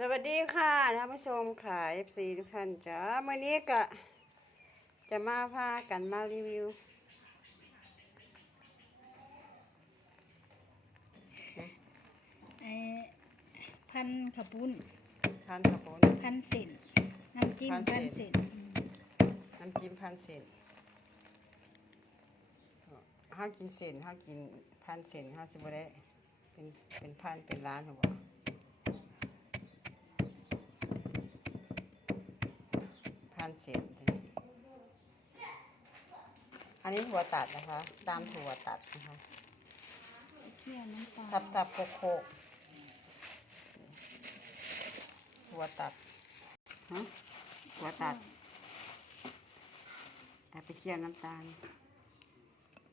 สวัสดีค่ะท่านผู้ชมค่ะ FC ทุกท่านจ้าเมื่อนี้ก็จะมาพากันมารีวิวไอ้พันขบุ้นทานขับปนพันเส้นน้ำจิ้มพันเส้พันนเส้นอืมน้ำจิ้มพันเศษห้ากินเศษห้ากินพันเศษห้าสิบได้เป็นเป็นพันเป็นล้านหรอบ่ พันเศษอันนี้ถั่วตัดนะคะ ตามถั่วตัดนะคะ เคี่ยวน้ำปลาสับสับโคกโคกหัวตัดฮะหัวตัดเอาไปเคี่ยวน้ำตาล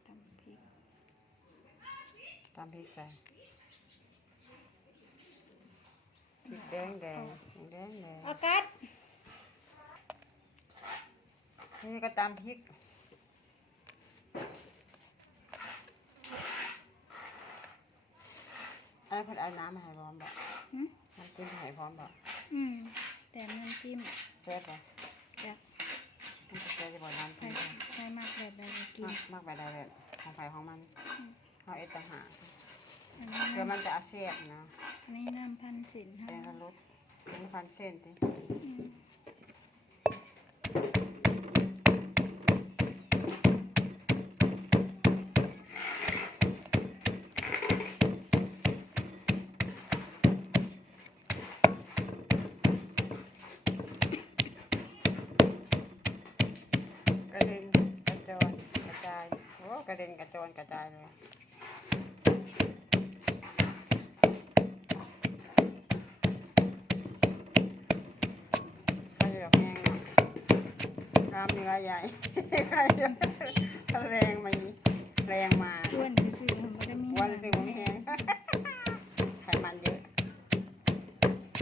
ตำพริกตามพริกใส่พริกแดงแดงแดงแดง ออกัส นี่ก็ตามพริกอันนั้นเพิ่นเอาน้ำมาให้พร้อมบ่หึน้ำจิ้มให้พร้อมบ่อืม แต่น้ำจิ้มแซ่บบ่จะมันจะแซ่บจะบ่น้ำใครจิ้มใครมากแบบใดก็กิน มากมากไปได้แบบของไฟของมันเอาเอดต่างหากอันนี้เพื่อมันน้ำจะอาเซียบนะอันนี้น้ำพันเส้นแดค่ะงกระรสมีฟันเส้นติอืม กระเด็นกระจรกระจายโอ้ก ระเด็นกระจรกระจายเลยข้าวเหนียวแห้งกล้ามเนื้อใหญ่ข้าวเหนียวแรงมาอีแรงมาอ้วนซื่อๆมันไม่ได้มีวันสิมันแห้งไขมันเยอะ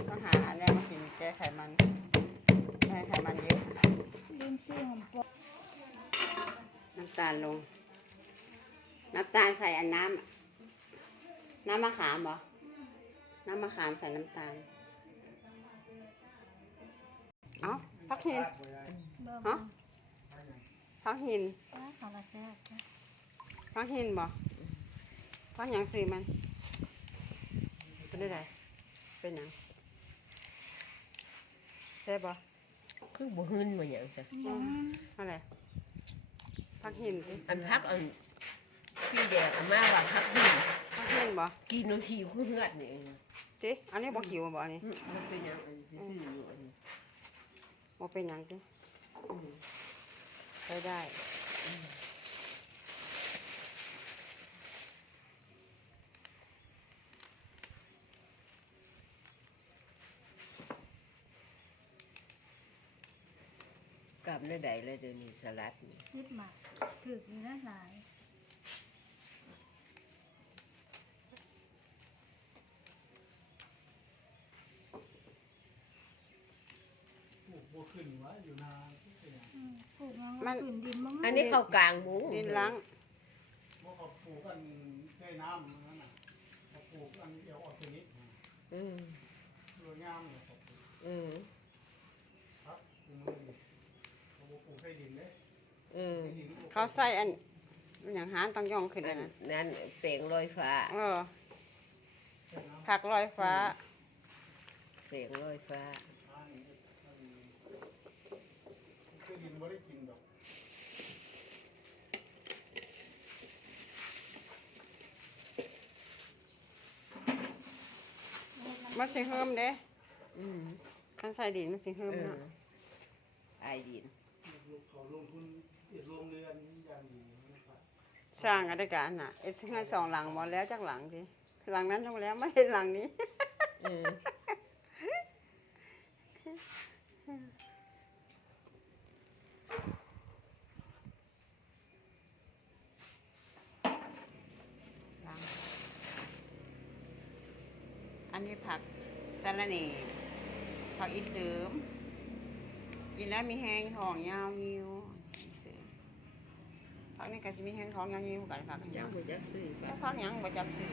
ต้องหาอะไรมากินแก้ไขมันไม่ให้ไขมันเยอะลืมซื้อหอมปอกน้ำตาลลง น้ำตาลใส่อันน้ำน้ำมะขามบ่น้ำมะขามใส่น้ำตาล เอ้าพักหินเบิ่มฮะพักหินว่าเขาละแซ่บจ้ะพักหินบ่พักหยังซื้อมัน เป็นได้ไดเป็นหยังใช่บ่คือบ่หืนบ่หยังจ้ะอืมอะไรพักหินสิอันพักอัน พี่แดกเอามาว่าพักดีพักหินบ่กินบางทีคือเฮือดนี่เองสิอันนี้บ่ขิวบ่อันนี้อืมมันเป็นหยังอันนี้ซื่อๆอยู่อันนี้บ่เป็นหยังสิอืมใช้ได้กลับได้ใดแล้วเดี๋ยวนี้สลัดนี่ ซิดหมักถือกอยู่นะหลาย บ่ ขึ้นวะอยู่นานที่ไหนอืมปลูกแล้วมัน ขึ้นดินมากอันนี้เข้ากลางหมูดินล้างบ่เขาปลูกกันใช้น้ำนั่นน่ะเขาปลูกอันเดียวออร์แกนิกนะอืมรวยงามเนี่ยเขาปลูกอืมครับคือมือนี่เขาบ่ปลูกใช้ดินเด้อืมใช้ดินปลูกเขาใส่อันอย่างหานต้องย่องขึ้นอัอันนนั้นนั้นเปลงลอยฟ้าเออใช้น้ำผักลอยฟ้า เปลงลอยฟ้า ทานนี่อันนี้ใช้ดินบ่ได้กินดอก มันสิเฮิมเด้อืมคันใส่ดินมันสิเฮิมเออเนาะไอายดิน เขาลงทุนเอ็ดโรงเรือนอย่างดีนะครับสร้างกันได้กันน่ะเอ็ดสิให้สองหลังบ่แล้วจักหลังสิหลังนั้นต้องแล้วไม่เห็นหลังนี้ เออ นี้ผักสะระเน่ผักอีเสริม กินแล้วมีแห้งท้องยาวยิวผักนี่ก็จะมีแห้งท้องยาวยิวกับผักยังกซื้อผักยังบ่จักซื้อ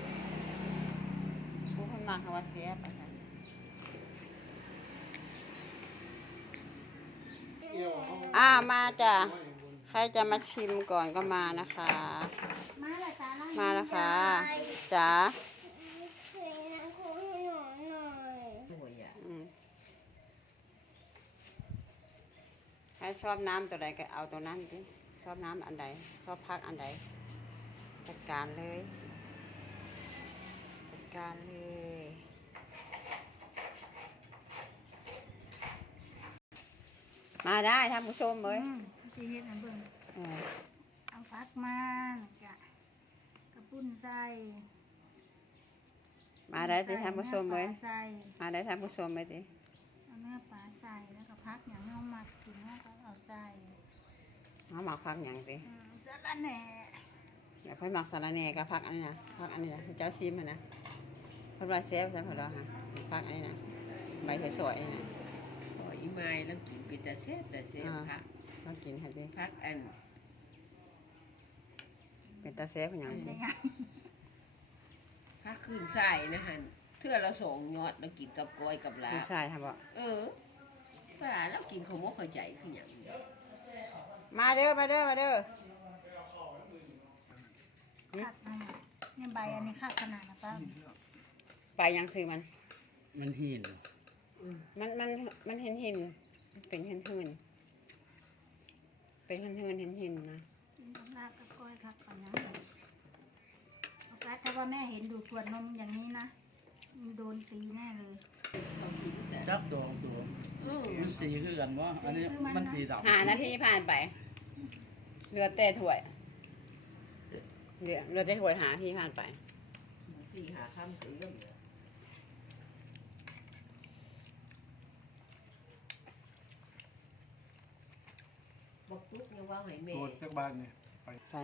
ผู้คนมาคำว่าเสียปะอ่ามาจ้ะใครจะมาชิมก่อนก็มานะคะ มาแล้วค่ะจ๋า ใครชอบน้ำตัวใดก็เอาตัวนั้นสิชอบน้ำอันใดชอบพักอันใดจัดการเลยจัดการเลยมาได้ท่านผู้ชมเลยอืมสิเฮ็ดให้เบิ่งเออเอาฟักมาแล้วก็กระปุ้นใส่มาได้ที่ท่านผู้ชมเลยใส่มาได้ท่านผู้ชมเลยสิเอาเนื้อปลาใส่แล้วก็พักอย่างเฮามักกินเฮาก็เอาใส่ เอาหมักพักอย่างสิอืมสะระแหน่เดี๋ยวค่อยหมักสาระแหน่กับพักอันนี้นะพักอันนี้นะให้เจ้าซิมมันนะเพิ่นว่าเซฟใช่เพิ่นว่าฮะพักอันนี้นะใบสวยๆนี่นะพออีไม้แล้วกินเป็นแต่เสียแต่เสียอ่าพักมากินให้ดิพักอันเป็นตาเซฟอย่างได้นี้ไงพักคืนใส่นะฮันเทื่อเราส่งยอดแล้วกินกับกล้อยกับลาผู้บชายครับบอกเออป้าแล้วกินข้าวหมกข้าวใหญ่คืออย่างนี้ มาเด้อมาเด้อมาเด้อคักนั่นน่ะเนี่ยใบอันนี้คักขนาดนะป้าไปยังซื้อมัน มันหินมันมันมันเห็นเห็นเป็นเห็นหืนเป็นเห็นหืนเห็นหินนะกินกับลาบกับก้อยคักปานนั้นโอกาสถ้าว่าแม่เห็นดูดขวดนมอย่างนี้นะมัน โดนตีแน่เลยต้องกินแต่จับตัวของตัวอืมมันสีคือกันวะอันนี้มันสีดำหานาทีผ่านไปเรือแต่ถ้วยเรือเรือแต่ถ้วยหาที่ผ่านไปสี่หาคำถึงเรื่องบอกตุ๊กยังว่าให้แม่ตัวจักบานเนี่ยใช่